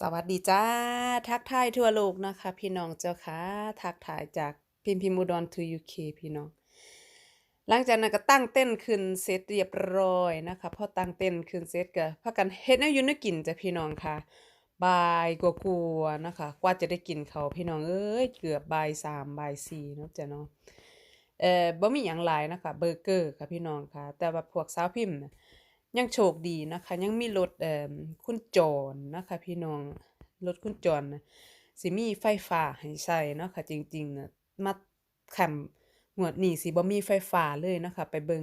สวัสดีจ้า ทักทายทั่วโลกนะคะ พี่น้องเจ้าค่ะทักทายจากพิมพิมูดอนทูยูเคพี่น้อง หลังจากนั้นก็ตั้งเต้นขึ้นเสร็จเรียบร้อยนะคะพอตั้งเต้นขึ้นเสร็จก็พากันเฮ็ดแนวอยู่นวกินจ้ะพี่น้องค่ะบ่ายกว่าๆนะคะ กว่าจะได้กินเขาพี่น้องเอ้ยเกือบบ่ายสามบ่ายสี่เนาะจ้ะเนาะเอ่อบ่มีหยังหลายนะคะเบอร์เกอร์ค่ะพี่น้องค่ะ แต่ว่าพวกสาวพิมพ์ ยังโชคดีนะคะ ยังมีรถเอ่อคุณจรนะคะ พี่น้องรถคุณจรนะสิมีไฟฟ้าให้ใช้เนาะค่ะจริงๆนะมาคำงวดนี้สิบ่มีไฟฟ้าเลยนะคะ ไปเบิง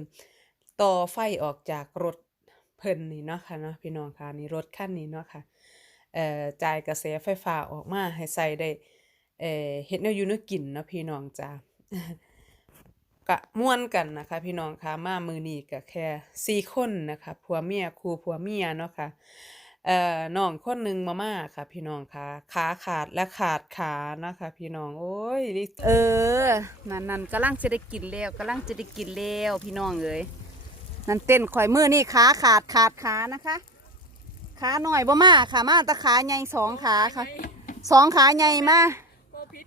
ต่อไฟออกจากรถเพิ่นนี่เนาะค่ะเนาะพี่น้องค่ะนี่รถคันนี้เนาะค่ะเอ่อจ่ายกระแสไฟฟ้าออกมาให้ใช้ได้เอ่อเฮ็ดแนวอยู่แนวกินเนาะพี่น้องจ้า กะม่วนกันนะคะ พี่น้องคะมามือนีก็แค่สี่คนนะคะผัวเมียครูผัวเมียเนาะค่ะเอ่อน้องคนหนึ่งมาม่าค่ะ พี่น้องคะขาขาดและขาดขานะคะ พี่น้องโอ้ยนี่เออนั่นนั่นกำลังจะได้กินแล้วกำลังจะได้กินแล้วพี่น้องเอ้ยนั่นเต้นข่อยมือนี่ขาขาดขาดขานะคะขาหน่อยบ่มาค่ะมาตะขาใหญ่สองขาค่ะสองขาใหญ่มาบ่ผิด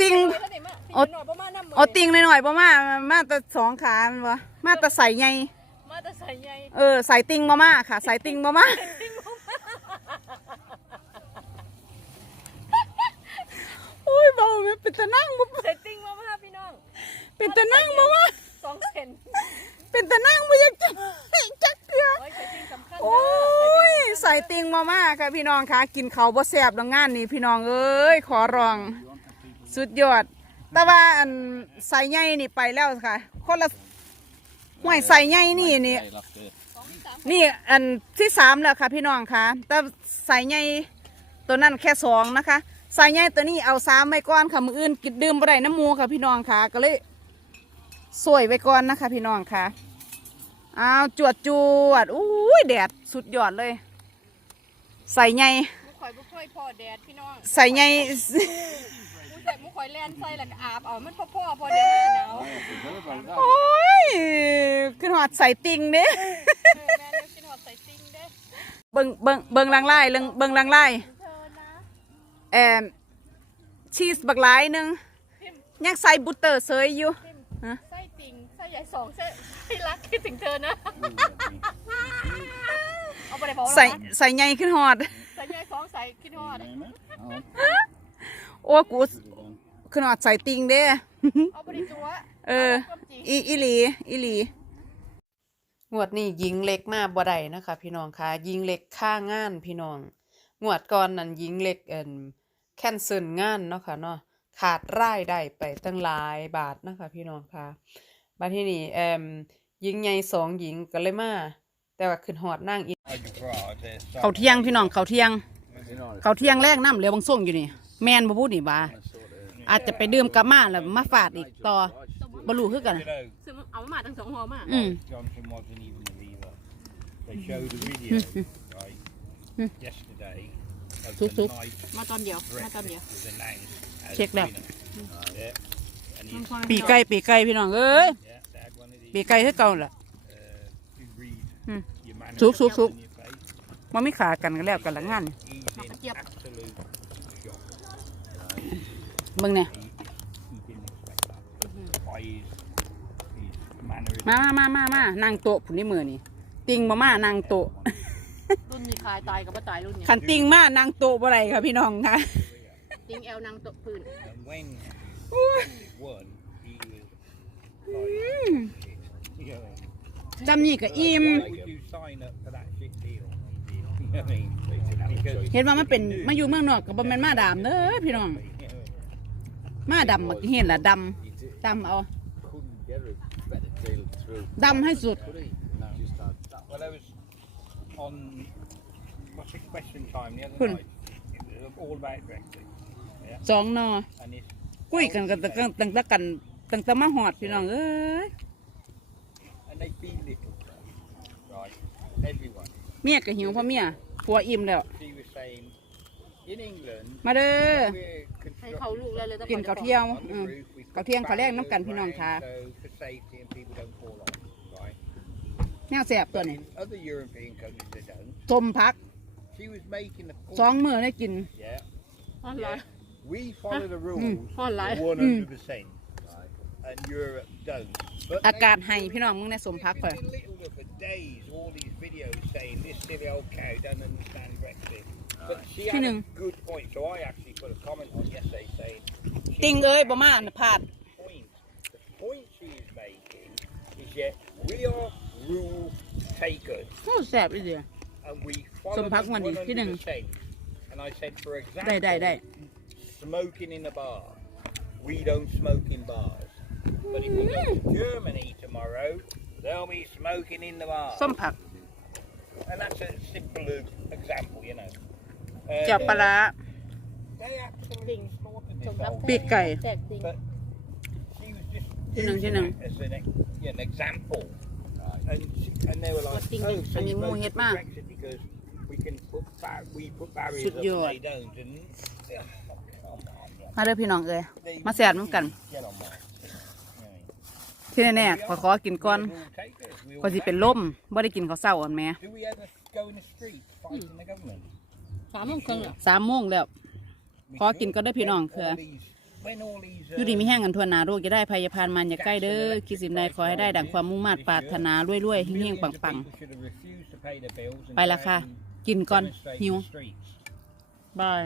ติงติงไว้แล้วนี่มาติงโอ๊หน่อยบ่มาน้ำมืเอาติงหน่อยๆบ่มามาแต่สองขามันวะมาแต่ใส่ใหญ่มาแต่ใส่ใหญ่เออใส่ติงบ่มาค่ะ ใส่ติงบ่มาอุ้ยเบาแม่เป็นตะนั่งบ่ใส่ติงมามาพี่น้อง เป็นตะนั่งบ่มาสองเซนเป็นตะนั่งบ่อยากจะจักเทื่อโอ้ยใส่ติงสำคัญโอ้ยใส่ติงมามาค่ะพี่น้องค่ะกินเขาวบ่แซ่บดอกงานนี่พี่น้องเอ้ยขอร้อง สุดยอด แต่ว่าอันใส่ใหญ่นี่ไปแล้วค่ะ คนละห่วยใส่ใหญ่นี่นี่ นี่อันที่สามแล้วค่ะพี่น้องค่ะ แต่ใส่ใหญ่ตัวนั้นแค่สองนะคะใส่ใหญ่ตัวนี้เอาสามไว้ก่อนค่ะมืออื่นกินดื่มบ่ได้น้ำหมูค่ะพี่น้องค่ะ ก็เลยสวยไว้ก่อนนะคะ พี่น้องค่ะอ้าวจวดจวดอุ้ยแดดสุดยอดเลย ใส่ไงมุกข่อยบุกข่อยพอแดดพี่น้องใส่ไงมุ กใส่มุกข่อยแลนใส่แล้วก็อาบเอามันพ่อพ่อพอแดดมันหนาวโอ้ยขึ้นหอดใส่ติงเด้เออแม่เดี๋ยวกินหอดใส่ติงเด้เบิงเบิงเบิงลังไล่เบิงเบิงลังไล่เธอนะแอมชีสบักหลายหนึงพิมพ์ยังใส่บุตเตอร์เซยอยู่พิมพ์ฮะใส่ติงใส่ใหญ่สองใส่ใส่รักคิดถึงเธอนะเอาไปไหนพอใส่ใส่ไงขึ้นหอด ใส่ใหญ่สองใส่คิดฮอดโอ้กู ขึ้นหอดใส่ติงเด้ เอาไปดิจัวเออาความจริง อีอีหลีอีหลี งวดนี้ยิงเล็กมาบ่ได้นะคะ พี่น้องค่ะยิงเล็กค่างานพี่น้อง งวดก่อนนั้นยิงเล็กเอ่นแคนเซิลงานเนาะค่ะเนาะขาดรายได้ไปตั้งหลายบาทนะคะพี่น้องค่ะบัดที่นี่เอ่มยิงใหญ่สองหญิงก็เลยมาแต่ว่าขึ้นหอดนั่งอีกเขาเที่ยงพี่น้องเขาเที่ยง เขาเที่ยงแรกน้ำเหลียวบางส่งอยู่นี่ แมนบ่พูดนี่บ่า อาจจะไปดื่มกลับมาแล้วมาฝาดอีกต่อบรูคือกัน ซื้อมาเอามาตั้งสองหัวมาอืม Johnson wasn't even a believer. They showed a video, right, yesterday of Tuk, the tuk. night มาตอนเดียว มาตอนเดียว was announced as Check that. winner. Yeah. And he, ปีไก่ปีไก่พี่น้องเอ้ย yeah, they had one of these ปีไก่คือเก่าแหละ uh, who read Hmm. your manners Tuk, tuk, tuk. in your face. มันไม่ขากันกันแล้วกันละงาน He's in absolute shock. มึงเนี่ยมามามามามา นางโตะผุนนี่มือนี่ ติงมามานางโตะรุ่นนี้คายตายกับว่าตายรุ่นเนี้ยขันติงมานางโตะบ่ไรครับพี่น้องคะติงเอลนางโตะปืนจำนี่กับอิมเห็นว่ามันเป็นมาอยู่เมืองนอกกับบอมแม่นมาดามเนอะพี่น้อง มาดำมาเห็นละดำดำเอา couldn't get a better deal through. ดำให้สุด Could he? No. Just had that. well, I was on what's it question time the other Cool. night. It was all about Brexit. สองนอ And it's คุยกันกันตั้งตั้งแต่กันตั้งแต่มาหอดพี่น้องเอ้ย and they belittle them, right? Everyone. เมียก็หิวเพราะเมียผัวอิ่มแล้ว She was saying, in England, มาเด้อ we're ให้เขา constructing ลูกแล้วเลยต้องกินข้าวเที่ยว on อื the ม roof. We ข้าว put เที่ยงข้าวแรกน้ำกัน barriers พี่น้อง around ค่ะ So for safety and people don't fall off, right? แนวแสบตัว But นี้ in other European countries, they don't. สมพัก She was making the point. สองมื้อได้กิน Yeah. อ๋อเหรอ We follow the rules Oh, like- 100%. And Europe don't. But อากาศให้พี่น้องมึงในสมพัก We've ข่อย been little for days, all these videos saying this silly old cow doesn't understand Brexit. But she had Tinning. a good point, so I actually put a comment on yesterday saying. she ติงเอ้ยบ่มาน่ะพลาด point. The point she is making is yet we are rule takers โอ้แซ่บอีเดีย and we follow Some them pack one, you kidding? 100%. And I said, for ได้ example, ได้ได้ smoking in a bar. We don't smoke in bars. But if we go to Germany tomorrow, they'll be smoking in the bar. ส้มผัก And that's a simple example, you know. And, จับปลาร้า uh, they absolutely slaughtered this รับ old ปีกไก่แจกจริง But she was just Tinning, using tinning. it as an, ex- yeah, an example. And, she, and they were like, Tinning. oh, so Ani you mo voted hit for ma. Brexit because we can put bar- we put barriers Sut up yun. and they don't. And, yeah, come on, yeah. มาเด้อพี่น้องเอ้ย They มาแซ่บน้ำกัน get on my- ที่แน่ๆขอขอกินก่อน We're all takers, we all ก็สิเป็น take ล่มบ่ได้กินข้าวเช้าอันแหม่ it. Do we ever go in the street fighting the government? ามโมงครึ่งเหรอสามโมงแล้ว We ขอกินก็ได้พี่น้องเคืออยู่ดีมีแห้งกันทวนนาโรคจะได้ภัยพานมันอย่าใกล้เด้อคิดสิ่งใดขอให้ได้ดังความมุ่งมั่นปรารถนารวยๆเฮง millions ๆปังๆไปละค่ะ กินก่อนหิวบาย